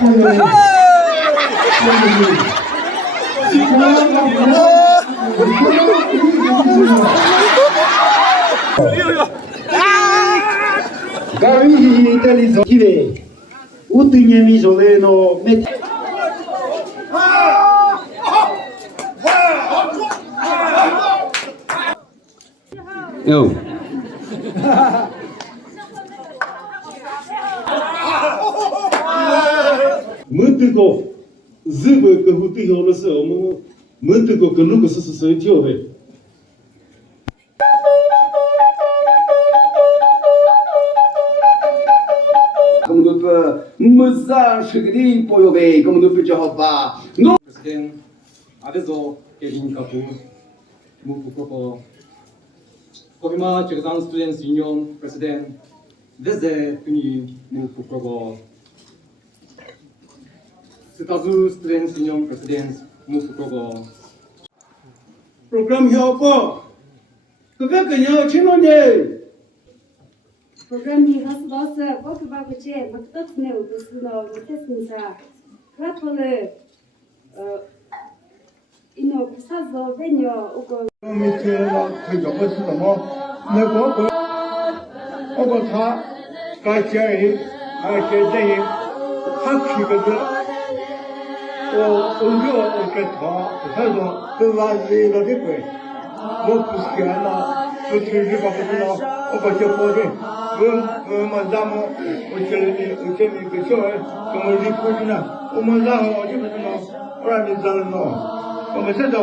Gavi inteligente, utinhemi joleno met. Yo. Mântico, zibă că huti o lăsă, mântico că nu că să tiove. Comme nous peut message gris pour y comme nous peut Jehovah. Non. President Adezo Kevin Kapu Mukoko Kobima Chegdan Students Union President Veze Tuni Mukoko Setazu Students Union President Mukoko Program hiệu có việc cái nhau trên nó nhỉ. Program이 가서 버크바고체 막떡네 우스노 못했습니다. 그라톨레 이노 부사조 베뇨 오고 밑에가 그 옆에서 뭐 내가 오고 다 같이 이 학기거든. 의료 이렇게 더 해서 그와이가 되고 뭐 부스케나 그 틀리거든요. 오고 저 보지 만다모 어쩌니 그 쇼에 como 리포지나 오만다고 어디 무슨 오라미 잘노 como 세도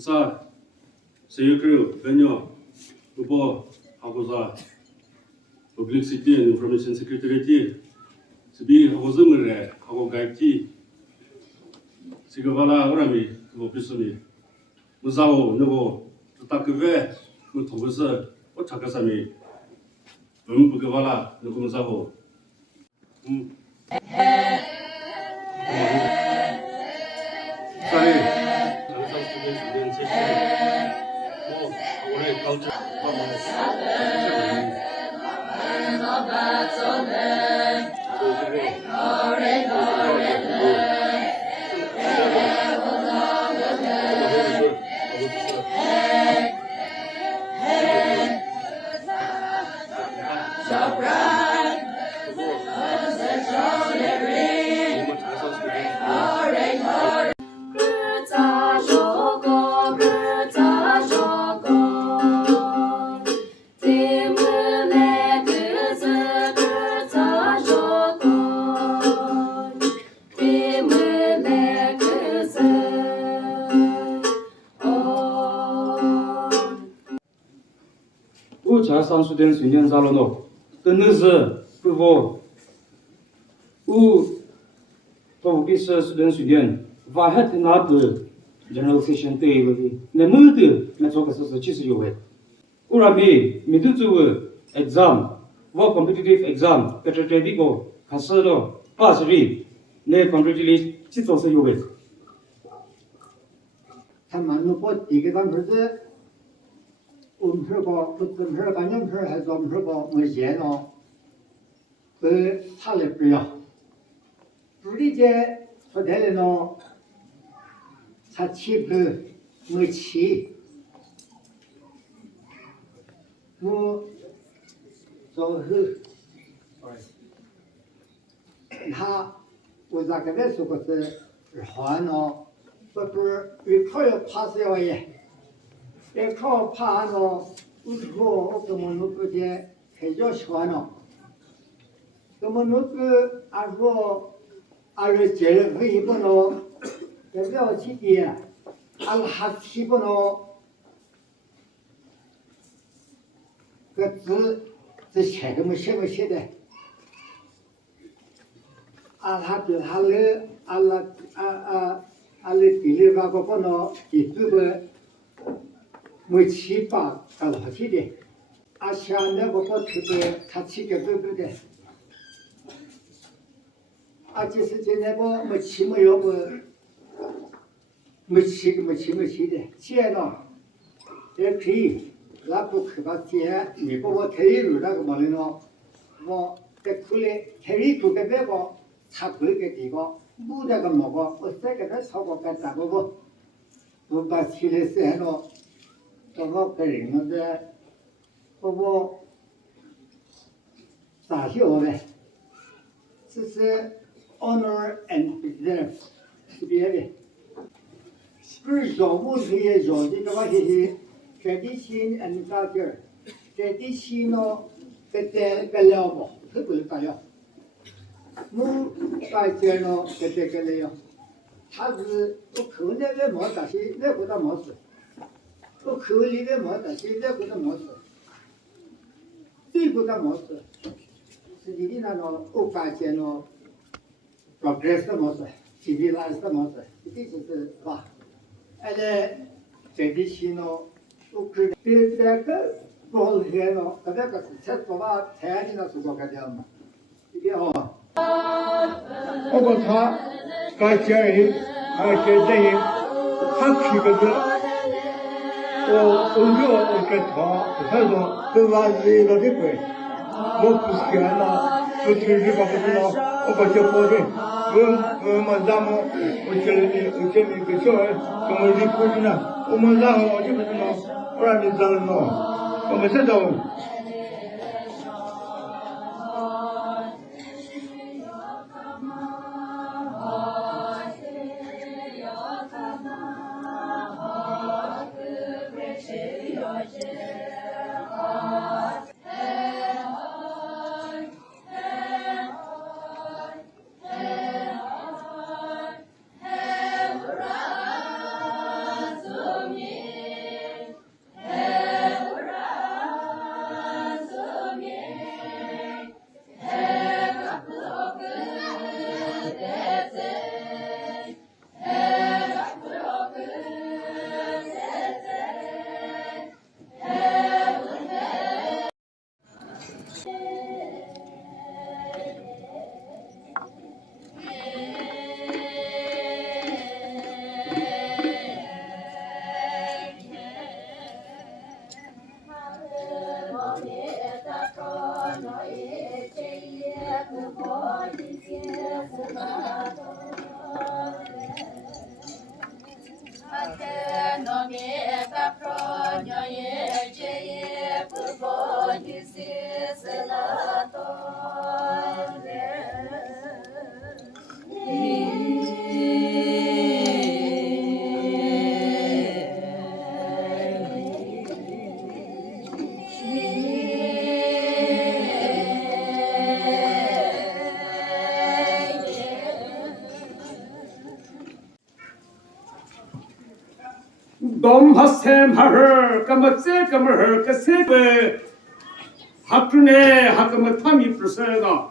Sa Secretary Benyo Upo Hagoza Public City and Information Secretary Sibi Hagoza Mure Hago Gaiti Sigavala Orami Opisoni Muzao Nebo Takve Mutogusa or Takasami Bugavala Nukumuzao Sorry. So bright, Rasan Students Union Zalono, Teneze, Puvo, U Provocation Students Union, Vahet Nadu, General Session Day, Nemudu, Metropolis, Chisio. Urabi, Midutu, exam, war competitive exam, Petradigo, Casado, Pasri, Ne completely Chitos Yuwe. 他们如果第一个当时是我们这个不是这个干净片还是我们这个没钱了，他来不要，不理解说台的呢，他起不没起，我就是他为啥个来说个是换呢？ 不是，一考要爬是要耶，一考爬呢，我根本不见开教学呢，根本不按说按照节日可以不呢，也不要去的，按还去不呢，个字是写的没写没写的，按他对他来按了俺们地里那个不能一直个没七八个老起的，俺现在我不特别，他起个不的，俺就是现在我没起没有个没起的，钱呢也可以，那不可把钱，你把我退一路那个么的呢，我在苦里退一路个那个插队个地方。 不那个么个，我这个在超过干啥个不？我把起来时候，我个人么子，我咋晓得？这是 honor and preserve 是别的。不是小木头也小的，这个是 tradition and culture。tradition 呢，个了不，特别个了。 我大家呢，这个了哟，他是我口那个没得些，那个都没事；我口里的没得些，那个都没事；这个都没事。实际上呢，我发现呢 ，progress 都没事 ，civilized 都没事，这就是吧？而且这里些呢，我看这个不好看呢，这个是吃什么菜的那是个个样嘛？这个哦。 包括他干家人，还有些人，他批个字，我给他说都拿这个的贵，我不嫌了，我确实把不知道，我把这包的，我们咱们我这里个小孩，跟我离婚了，我们然后我就不知道，不然你咋了呢？我们知道。 Dom hasem har, kamatse kamar, kasebe. 하프네 하금의 탐이 불서다.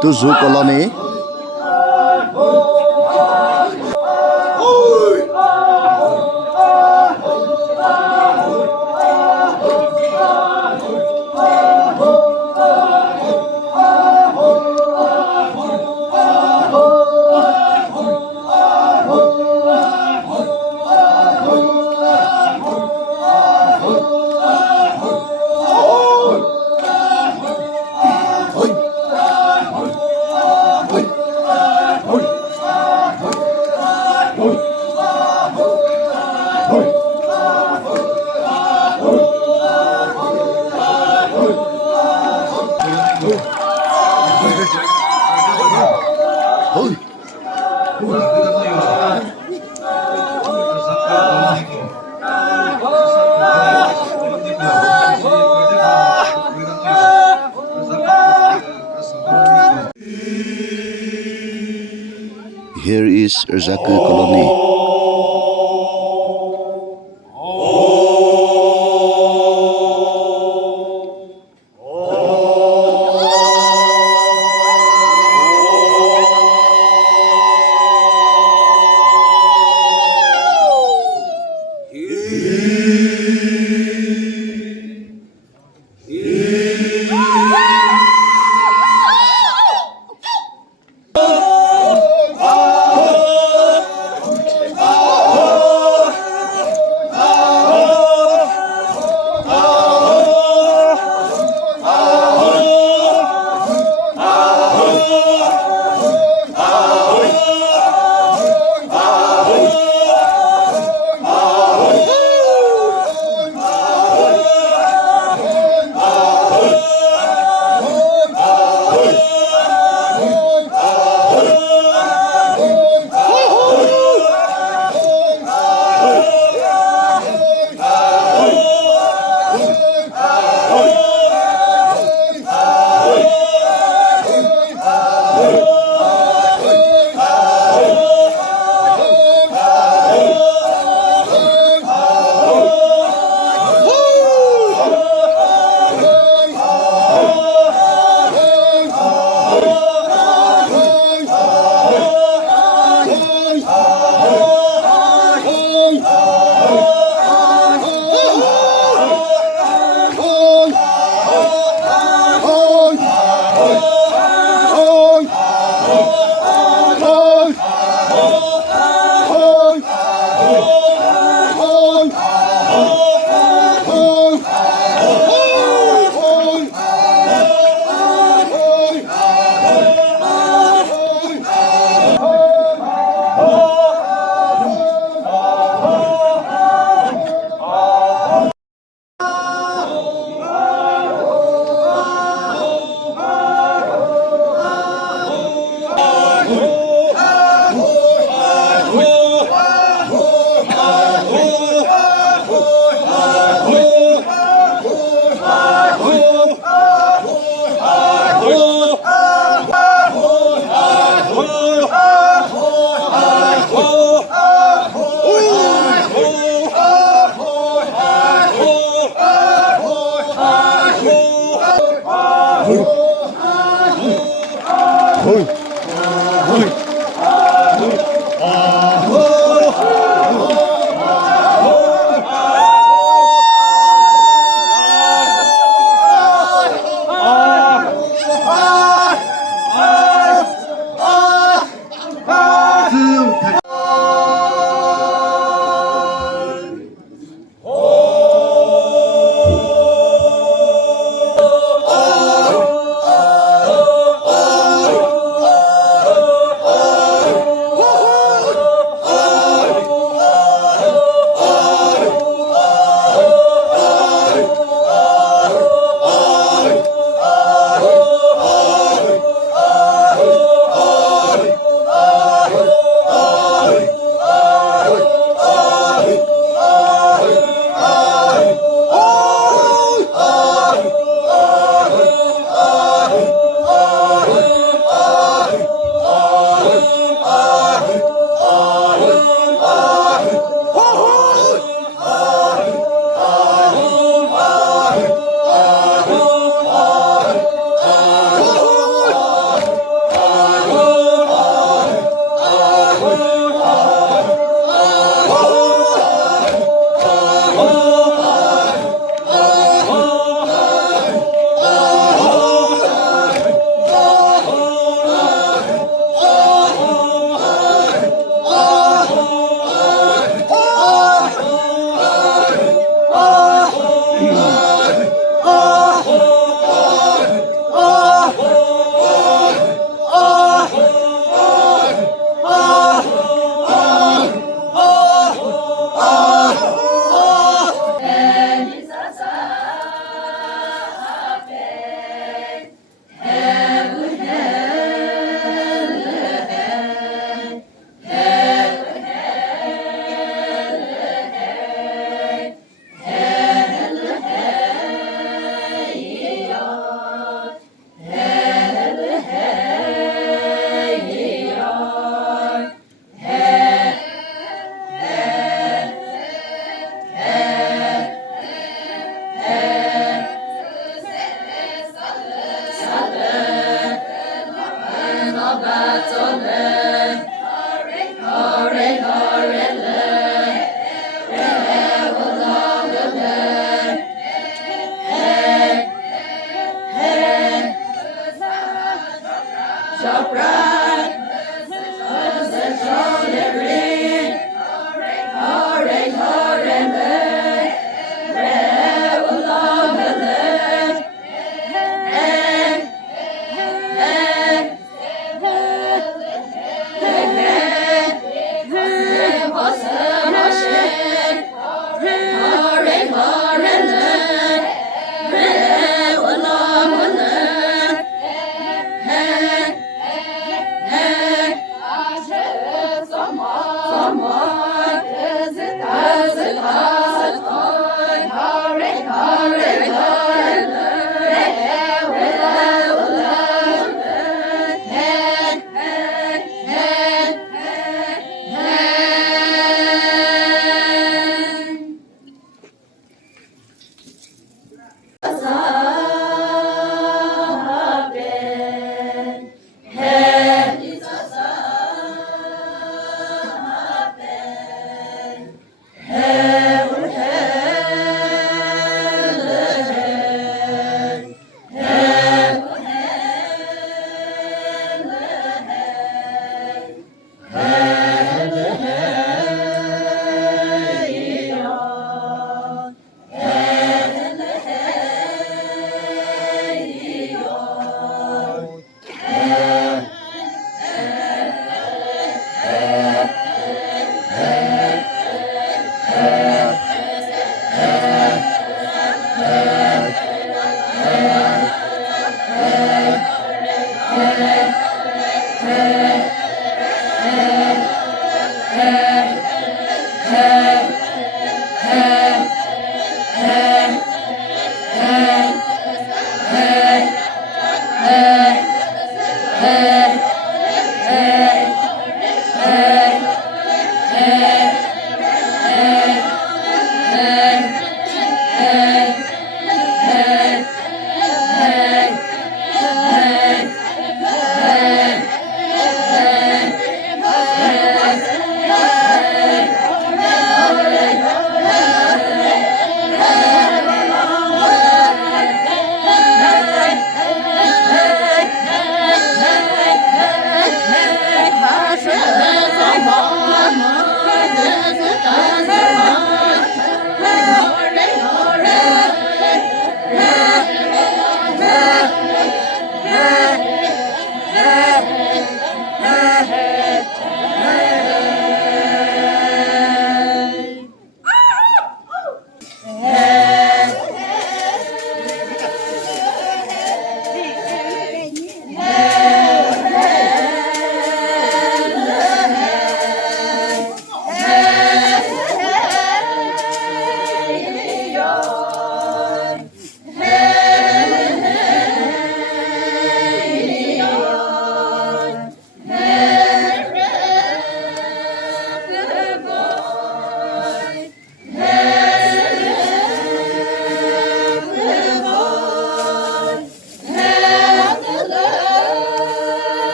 To Zoo Colony. Here is Rezaki Colony.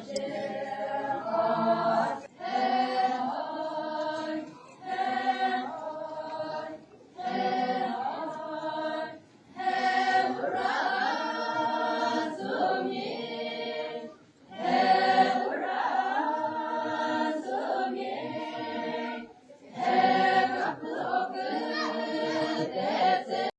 Amen.